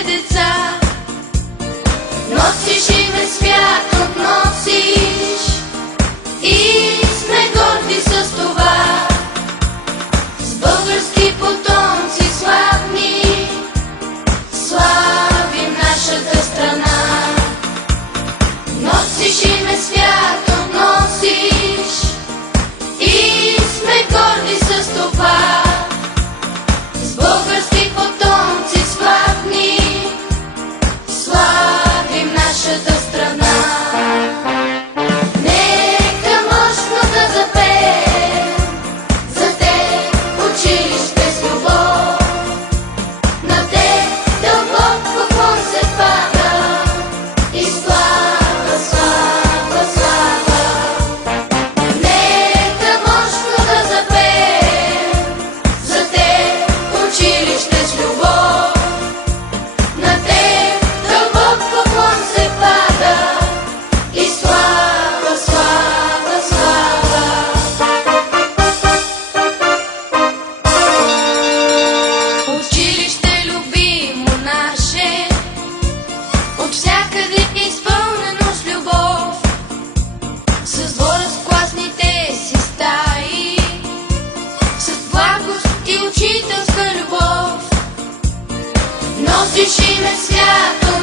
нашите деца. Носиш име свято, носиш и сме горди с това. С български потомци славни славим нашата страна. Носиш име свято, носиш и сме горди с това. С български потомци славни славим нашата страна. Нека мощно да запеем за теб училище с любов. На теб дълбок поклон се пада и слава, слава, слава. Нека мощно да запеем за теб училище с любов. На теб дълбок поклон се пада и слава, слава, слава. Училище любимо наше, от всякъде изпълнено с любов, с двора с класните си стаи, с благост и учителска любов. Носиш име свято,